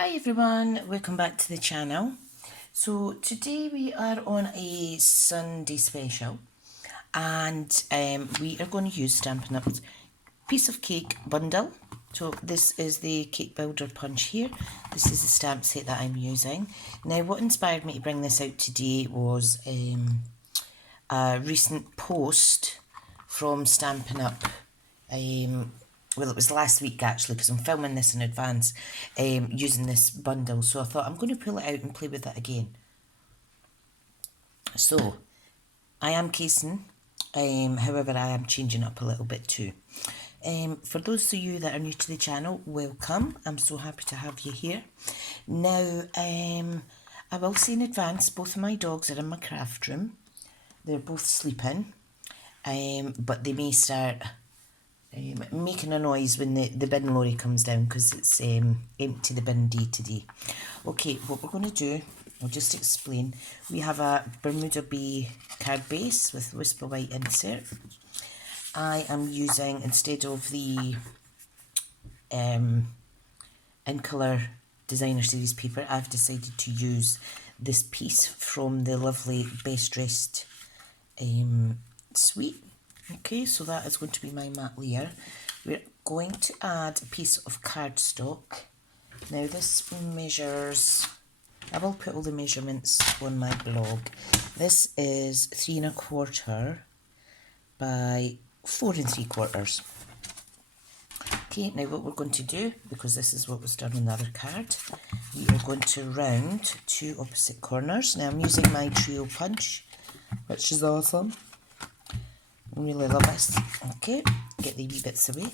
Hi everyone, welcome back to the channel. So today we are on a Sunday special and we are going to use Stampin' Up's piece of cake bundle. So this is the cake builder punch here. This is the stamp set that I'm using. Now what inspired me to bring this out today was a recent post from Stampin' Up. Well, it was last week actually, because I'm filming this in advance, using this bundle. So I thought I'm going to pull it out and play with it again. So I am casing, however I am changing up a little bit too. For those of you that are new to the channel, welcome. I'm so happy to have you here. Now, I will say in advance, both of my dogs are in my craft room. They're both sleeping, but they may start making a noise when the bin lorry comes down, because it's empty the bin day to day. Okay, what we're going to do, I'll just explain. We have a Bermuda Bay card base with Whisper White insert. I am using, instead of the In Colour Designer Series paper, I've decided to use this piece from the lovely Best Dressed suite. Okay, so that is going to be my matte layer. We're going to add a piece of cardstock. Now this measures, I will put all the measurements on my blog. This is 3 1/4 by 4 3/4. Okay, now what we're going to do, because this is what was done on the other card, we are going to round two opposite corners. Now I'm using my trio punch, which is awesome. I really love this. Okay, get the wee bits away.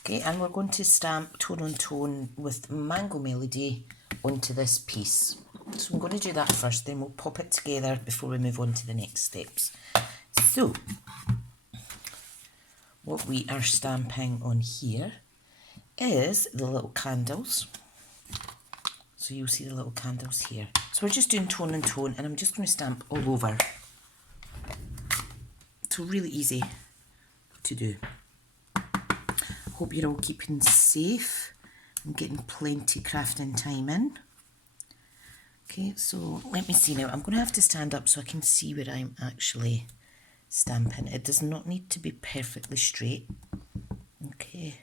Okay, and we're going to stamp tone on tone with Mango Melody onto this piece. So I'm going to do that first, then we'll pop it together before we move on to the next steps. So, what we are stamping on here is the little candles. So you'll see the little candles here. So we're just doing tone and tone, and I'm just going to stamp all over. So really easy to do. Hope you're all keeping safe and getting plenty crafting time in. Okay, so let me see now. I'm going to have to stand up so I can see where I'm actually stamping. It does not need to be perfectly straight. Okay,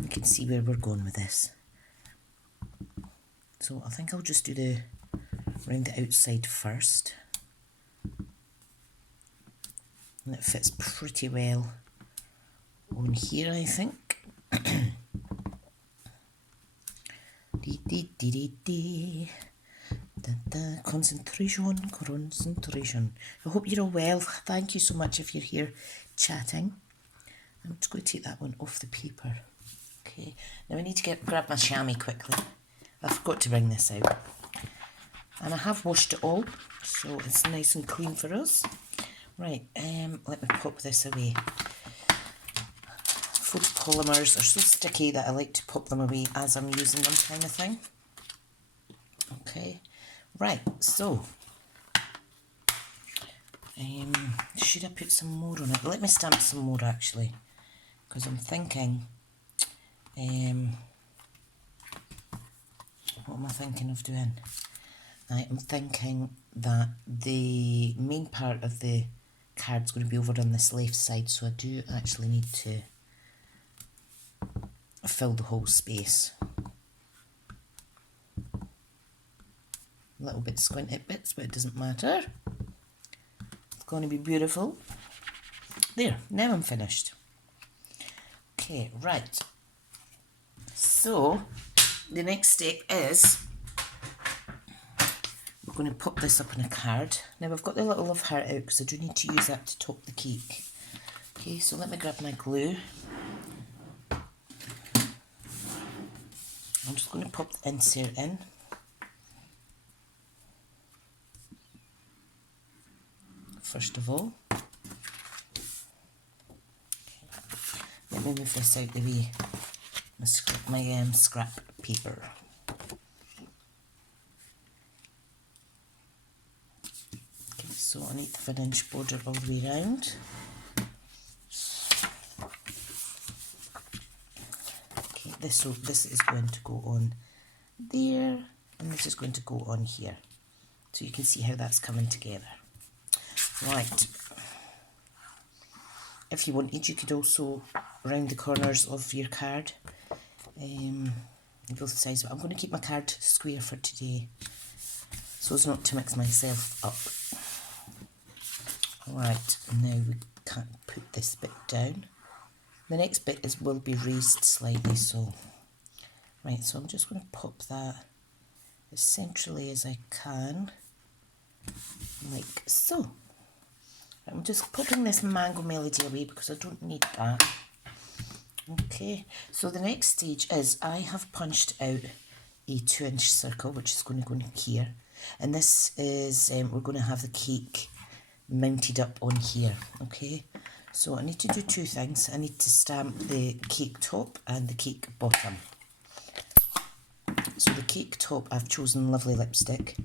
you can see where we're going with this. So I think I'll just do the round the outside first. And it fits pretty well on here, I think. Concentration, concentration. I hope you're all well. Thank you so much if you're here chatting. I'm just going to take that one off the paper. Okay, now I need to grab my chamois quickly. I forgot to bring this out. And I have washed it all, so it's nice and clean for us. Right, let me pop this away. Photopolymers are so sticky that I like to pop them away as I'm using them, kind of thing. Okay, right, so should I put some more on it? Let me stamp some more actually, because I'm thinking, what am I thinking of doing? I am thinking that the main part of the card's going to be over on this left side, so I do actually need to fill the whole space. A little bit squinted bits, but it doesn't matter. It's going to be beautiful. There, now I'm finished. Okay, right. So, the next step is we're going to pop this up on a card. Now I've got the little love heart out because I do need to use that to top the cake. Okay, so let me grab my glue. I'm just going to pop the insert in. First of all. Let me move this out the way. My scrap paper. Okay, so I need the 1-inch border all the way around. Okay, this is going to go on there, and this is going to go on here. So you can see how that's coming together. Right. If you wanted, you could also round the corners of your card. Both sides, but I'm going to keep my card square for today, so as not to mix myself up. Right, now we can't put this bit down. The next bit will be raised slightly, so right. So I'm just going to pop that as centrally as I can, like so. I'm just popping this mango melody away because I don't need that. Okay, so the next stage is I have punched out a 2-inch circle, which is going to go in here, and this is we're going to have the cake mounted up on here. Okay, so I need to do two things. I need to stamp the cake top and the cake bottom. So the cake top, I've chosen Lovely Lipstick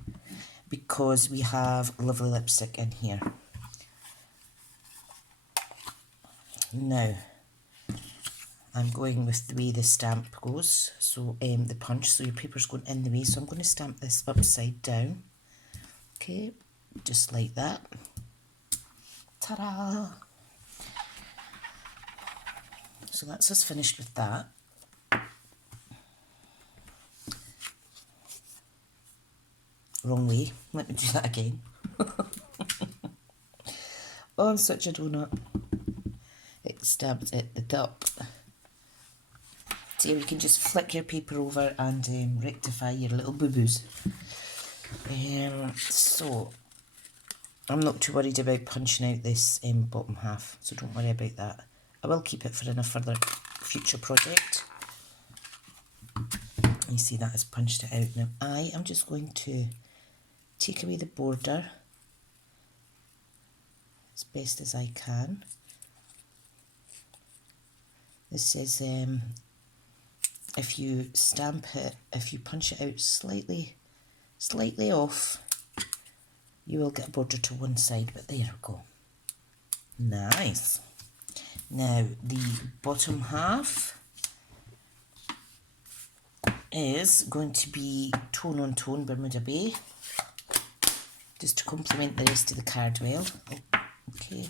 because we have Lovely Lipstick in here. Now I'm going with the way the stamp goes, so the punch, so your paper's going in the way, so I'm going to stamp this upside down. Okay, just like that. Ta-da! So that's us finished with that. Wrong way, let me do that again. Oh, I'm such a donut. It stamps at the top. So you can just flick your paper over and rectify your little boo-boos. So I'm not too worried about punching out this bottom half, so don't worry about that. I will keep it for in a further future project. You see that has punched it out. Now I am just going to take away the border as best as I can. This is if you stamp it, if you punch it out slightly off, you will get a border to one side, but there we go. Nice. Now the bottom half is going to be tone on tone Bermuda Bay, just to complement the rest of the card well. Okay,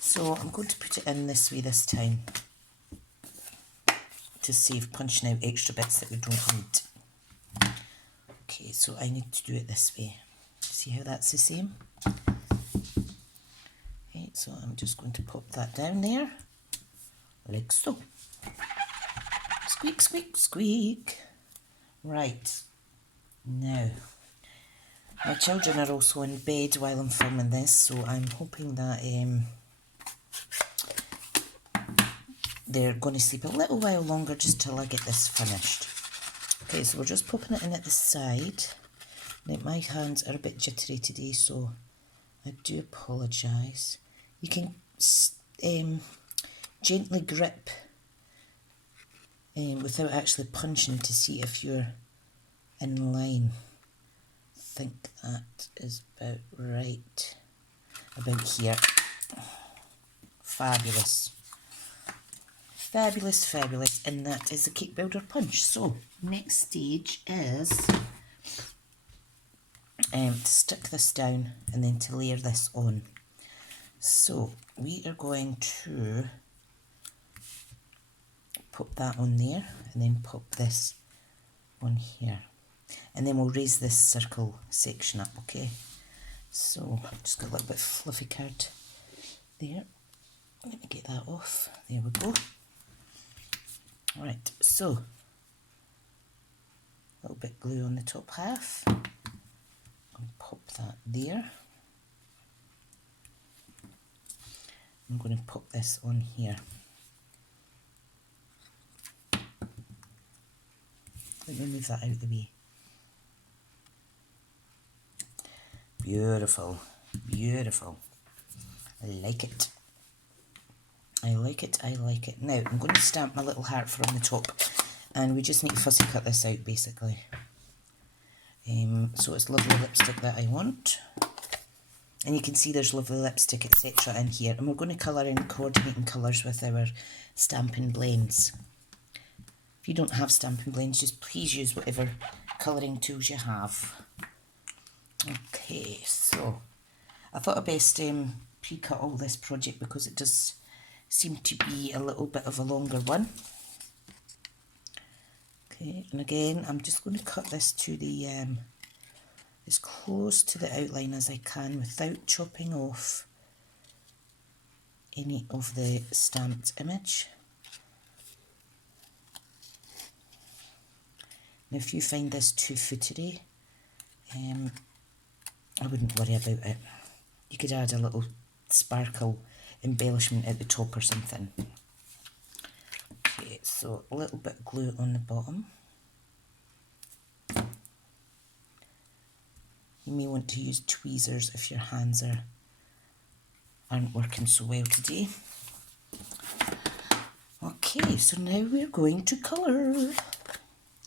so I'm going to put it in this way this time, to save punching out extra bits that we don't need. Okay, so I need to do it this way. See how that's the same? Okay, so I'm just going to pop that down there, like so. Squeak, squeak, squeak. Right, now, my children are also in bed while I'm filming this, so I'm hoping that they're going to sleep a little while longer just till I get this finished. Okay, so we're just popping it in at the side. Now, my hands are a bit jittery today, so I do apologise. You can gently grip without actually punching to see if you're in line. I think that is about right. About here. Fabulous. Fabulous, fabulous, and that is the Cake Builder punch. So, next stage is to stick this down and then to layer this on. So, we are going to pop that on there and then pop this on here. And then we'll raise this circle section up, okay? So, just got a little bit of fluffy card there. Let me get that off. There we go. Right, so a little bit glue on the top half. I'll pop that there. I'm going to pop this on here. Let me move that out of the way. Beautiful, beautiful. I like it. I like it, I like it. Now, I'm going to stamp my little heart for on the top, and we just need to fussy cut this out, basically. So it's Lovely Lipstick that I want. And you can see there's Lovely Lipstick, etc. in here. And we're going to colour in coordinating colours with our Stampin' blends. If If you don't have Stampin' blends, just please use whatever colouring tools you have. Okay, so I thought I'd best pre-cut all this project because it does seem to be a little bit of a longer one. Okay, and again, I'm just going to cut this to the as close to the outline as I can without chopping off any of the stamped image. Now if you find this too footery, I wouldn't worry about it. You could add a little sparkle embellishment at the top or something. Okay, so a little bit of glue on the bottom. You may want to use tweezers if your hands aren't working so well today. Okay, so now we're going to colour.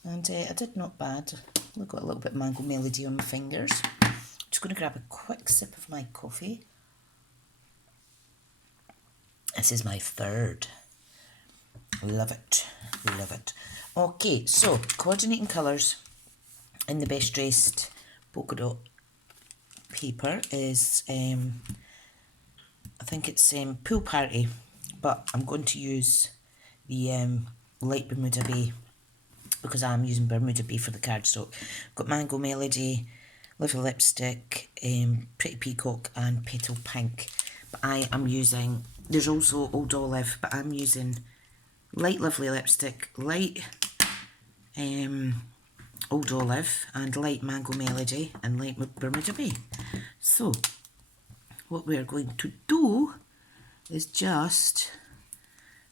And I did not bad. I've got a little bit of Mango Melody on my fingers. Just going to grab a quick sip of my coffee. This is my third. Love it, love it. Okay, so coordinating colours in the Best Dressed polka dot paper is, I think it's Pool Party, but I'm going to use the light Bermuda Bay because I'm using Bermuda Bay for the cardstock. Got Mango Melody, Little Lipstick, Pretty Peacock and Petal Pink. But I am using, there's also Old Olive, but I'm using light Lovely Lipstick, light Old Olive and light Mango Melody and light Bermuda Bay. So what we're going to do is just,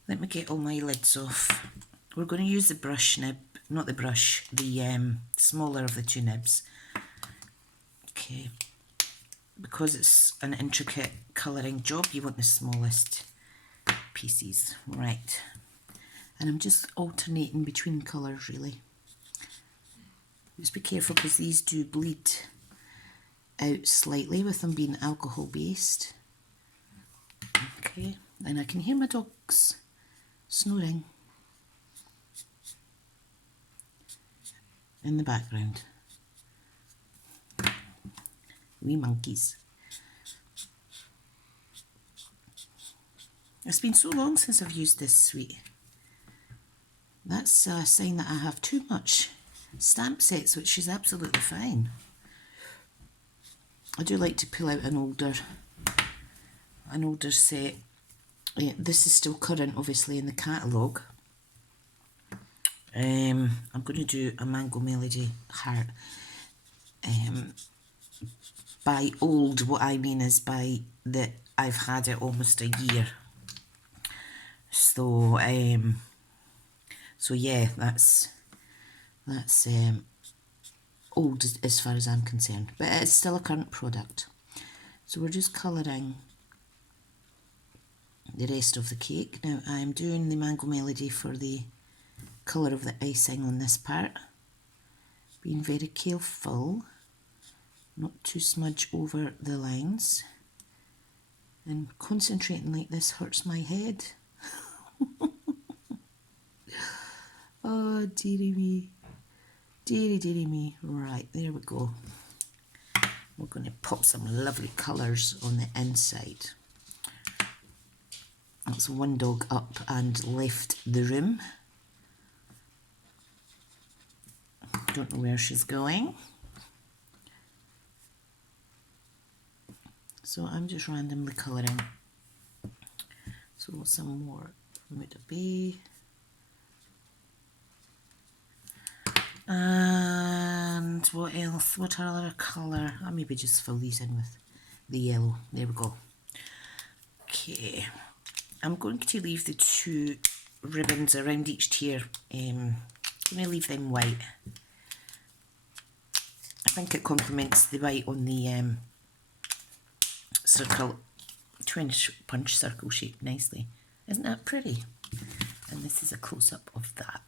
let me get all my lids off. We're going to use the brush nib, not the brush, the smaller of the two nibs. Okay, because it's an intricate colouring job, you want the smallest pieces. Right, and I'm just alternating between colours really. Just be careful because these do bleed out slightly with them being alcohol based. Okay, and I can hear my dogs snoring in the background. Wee monkeys. It's been so long since I've used this suite. That's a sign that I have too much stamp sets, which is absolutely fine. I do like to pull out an older set. Yeah, this is still current, obviously, in the catalogue. I'm going to do a Mango Melody heart. By old, what I mean is by that I've had it almost a year. So, so yeah, that's old as far as I'm concerned, but it's still a current product. So we're just colouring the rest of the cake. Now I'm doing the Mango Melody for the colour of the icing on this part. Being very careful not to smudge over the lines. And concentrating like this hurts my head. Oh, dearie me. Dearie me. Right, there we go. We're going to pop some lovely colours on the inside. That's one dog up and left the room. Don't know where she's going. So I'm just randomly colouring. So some more Bermuda Bay. And what else? What other colour? I'll maybe just fill these in with the yellow. There we go. Okay. I'm going to leave the two ribbons around each tier. I'm going to leave them white. I think it complements the white on the circle, 2-inch punch circle shape nicely. Isn't that pretty? And this is a close-up of that.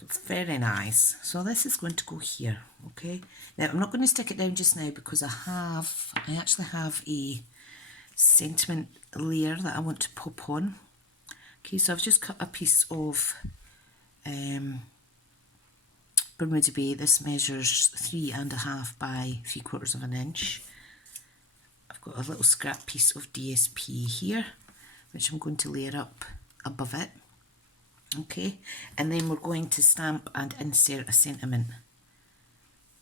It's very nice. So this is going to go here, okay? Now I'm not going to stick it down just now because I actually have a sentiment layer that I want to pop on. Okay, so I've just cut a piece of Bermuda Bay. This measures 3.5 by 3/4 of an inch. I've got a little scrap piece of DSP here, which I'm going to layer up above it. Okay, and then we're going to stamp and insert a sentiment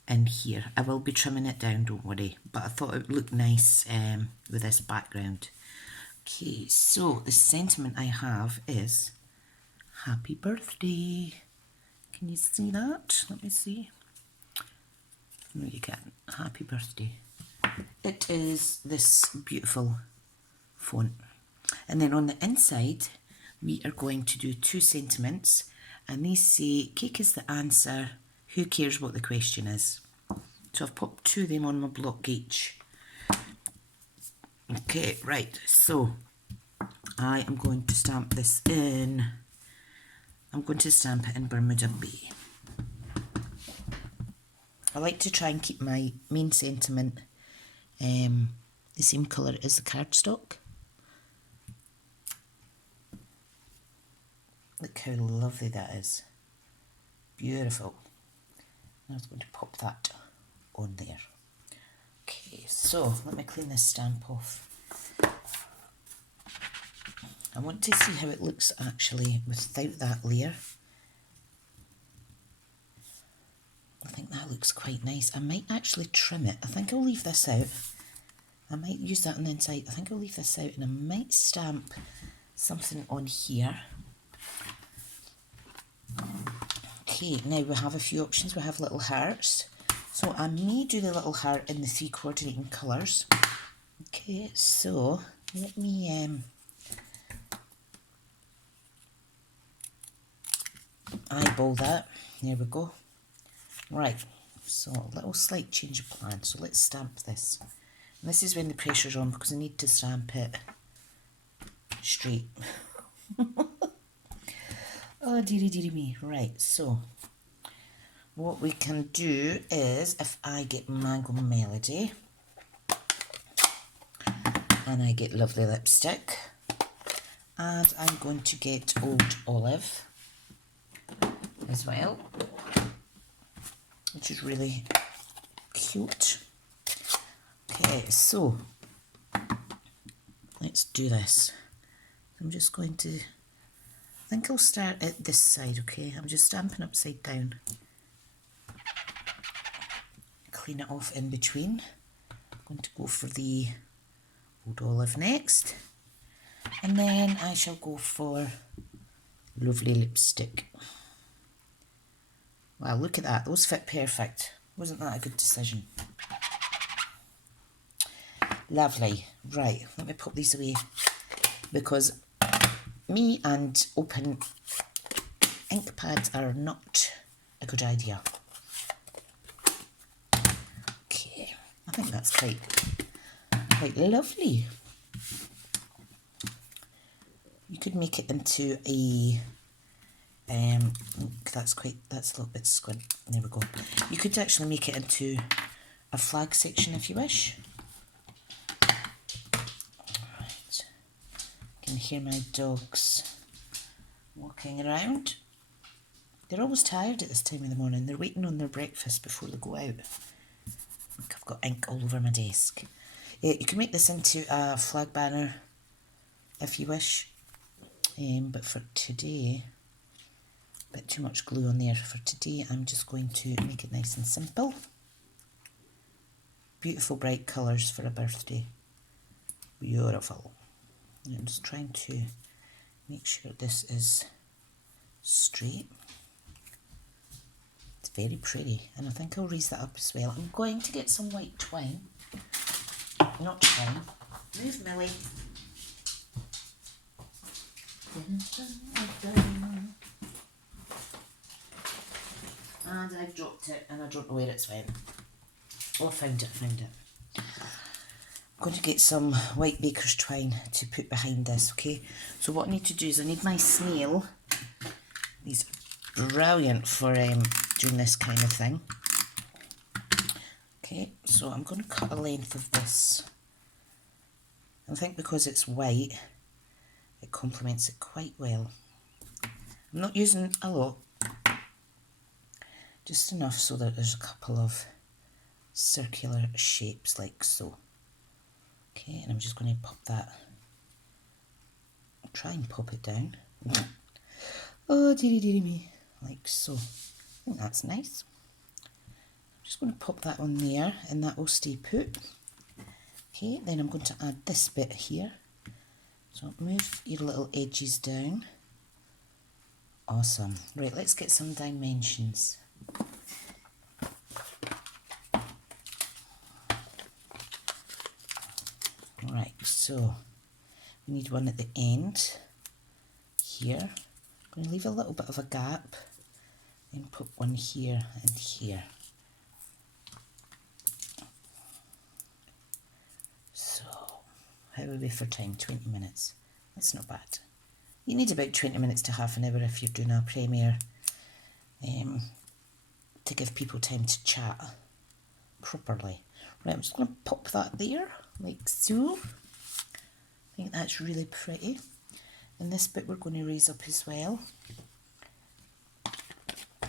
in here. I will be trimming it down, don't worry, but I thought it would look nice with this background. Okay, so the sentiment I have is happy birthday. Can you see that? Let me see. No, you can't. Happy birthday. It is this beautiful font. And then on the inside, we are going to do 2 sentiments, and these say, cake is the answer, who cares what the question is. So I've popped 2 of them on my block gauge. Okay, right, so I am going to stamp this in, I'm going to stamp it in Bermuda Bay. I like to try and keep my main sentiment the same colour as the cardstock. Look how lovely that is. Beautiful. I was going to pop that on there. Okay, so let me clean this stamp off. I want to see how it looks actually without that layer. I think that looks quite nice. I might actually trim it. I think I'll leave this out. I might use that on the inside. I think I'll leave this out and I might stamp something on here. Okay, now we have a few options. We have little hearts. So I may do the little heart in the 3 coordinating colours. Okay, so let me eyeball that. There we go. Right, so a little slight change of plan. So let's stamp this. And this is when the pressure's on because I need to stamp it straight. Oh, dearie, dearie me. Right, so what we can do is, if I get Mango Melody and I get Lovely Lipstick, and I'm going to get Old Olive as well, which is really cute. Okay, so let's do this. I'm just going to, I think I'll start at this side, okay? I'm just stamping upside down. Clean it off in between. I'm going to go for the Old Olive next. And then I shall go for Lovely Lipstick. Wow, look at that. Those fit perfect. Wasn't that a good decision? Lovely. Right, let me pop these away because me and open ink pads are not a good idea. Okay, I think that's quite lovely. You could make it into a that's a little bit squint. There we go. You could actually make it into a flag section if you wish. Right. You can hear my dogs walking around. They're always tired at this time of the morning. They're waiting on their breakfast before they go out. Look, I've got ink all over my desk. You can make this into a flag banner if you wish. But for today, a bit too much glue on there. For today, I'm just going to make it nice and simple. Beautiful bright colours for a birthday. Beautiful. I'm just trying to make sure this is straight. It's very pretty, and I think I'll raise that up as well. I'm going to get some white twine. Not twine. Move, Millie. And I've dropped it and I don't know where it's went. Oh, I found it. I'm going to get some white baker's twine to put behind this, okay? So what I need to do is I need my snail. These are brilliant for doing this kind of thing. Okay, so I'm going to cut a length of this. I think because it's white, it complements it quite well. I'm not using a lot, just enough so that there's a couple of circular shapes like so. Okay, and I'm just going to pop that, try and pop it down. Oh, dearie dearie me, like so. I think that's nice. I'm just going to pop that on there and that will stay put. Okay, then I'm going to add this bit here. So move your little edges down. Awesome. Right, let's get some dimensions. Right, so we need one at the end here. I'm going to leave a little bit of a gap and put one here and here. So, how are we for time? 20 minutes. That's not bad. You need about 20 minutes to half an hour if you're doing a premiere to give people time to chat properly. Right, I'm just going to pop that there, like so. I think that's really pretty. And this bit we're going to raise up as well.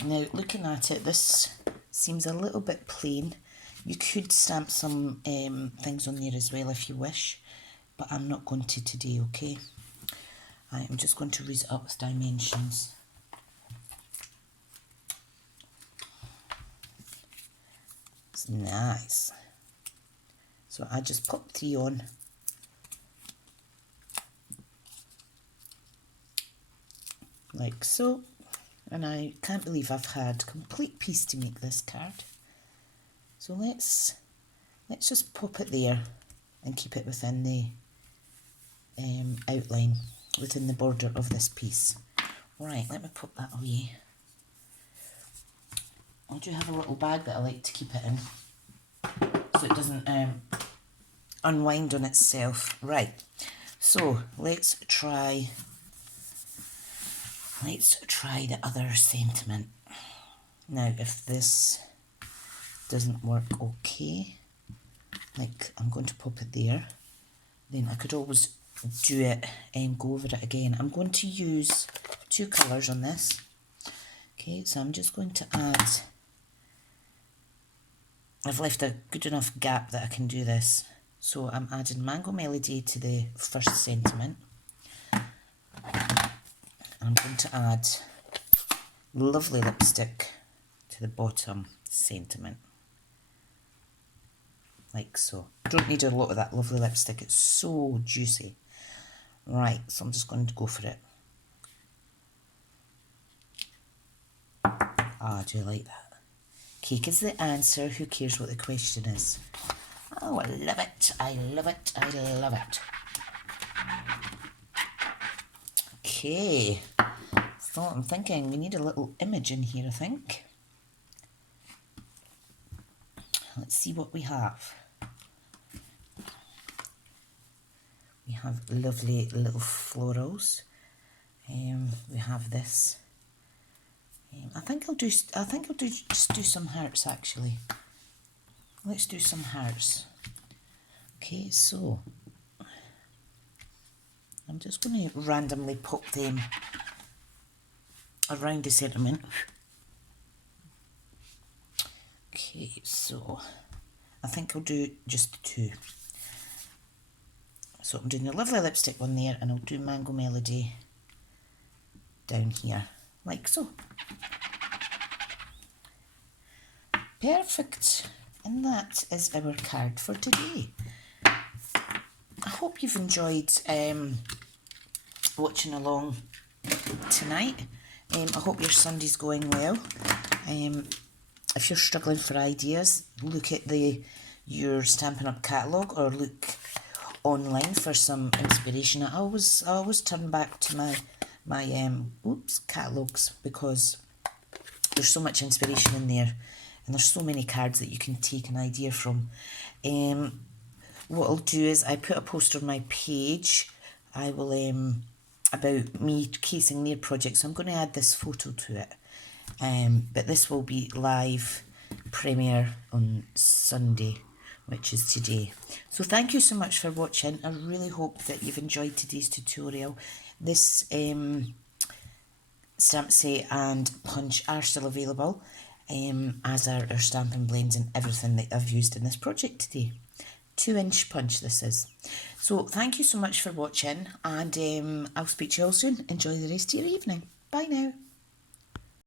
Now, looking at it, this seems a little bit plain. You could stamp some things on there as well if you wish, but I'm not going to today, okay? I'm just going to raise it up with dimensions. It's nice. So I just pop 3 on. Like so. And I can't believe I've had complete peace to make this card. So let's just pop it there and keep it within the outline, within the border of this piece. Right, let me put that away. I do have a little bag that I like to keep it in, so it doesn't unwind on itself. Right, so let's try the other sentiment. Now, if this doesn't work okay, like I'm going to pop it there, then I could always do it and go over it again. I'm going to use 2 colours on this. Okay, so I'm just going to add, I've left a good enough gap that I can do this. So I'm adding Mango Melody to the first sentiment. I'm going to add Lovely Lipstick to the bottom sentiment. Like so. Don't need a lot of that Lovely Lipstick, it's so juicy. Right, so I'm just going to go for it. Ah, do you like that? Cake is the answer, who cares what the question is? Oh, I love it, I love it, I love it. Okay, so I'm thinking we need a little image in here, I think. Let's see what we have. We have lovely little florals. We have this. I think I'll just do some hearts actually. Let's do some hearts. Okay, so I'm just going to randomly pop them around the sentiment. Okay, so I think I'll do just 2. So I'm doing the Lovely Lipstick one there, and I'll do Mango Melody down here, like so. Perfect. And that is our card for today. I hope you've enjoyed watching along tonight. I hope your Sunday's going well. If you're struggling for ideas, look at your Stampin' Up! Catalogue, or look online for some inspiration. I always turn back to my catalogues, because there's so much inspiration in there, and there's so many cards that you can take an idea from. What I'll do is I put a post on my page. I will about me casing their project, so I'm going to add this photo to it. But this will be live premiere on Sunday, which is today. So thank you so much for watching. I really hope that you've enjoyed today's tutorial. This stamp set and punch are still available. as are our stamping blends and everything that I've used in this project today. 2-inch punch this is. So thank you so much for watching, and I'll speak to you all soon. Enjoy the rest of your evening. Bye now.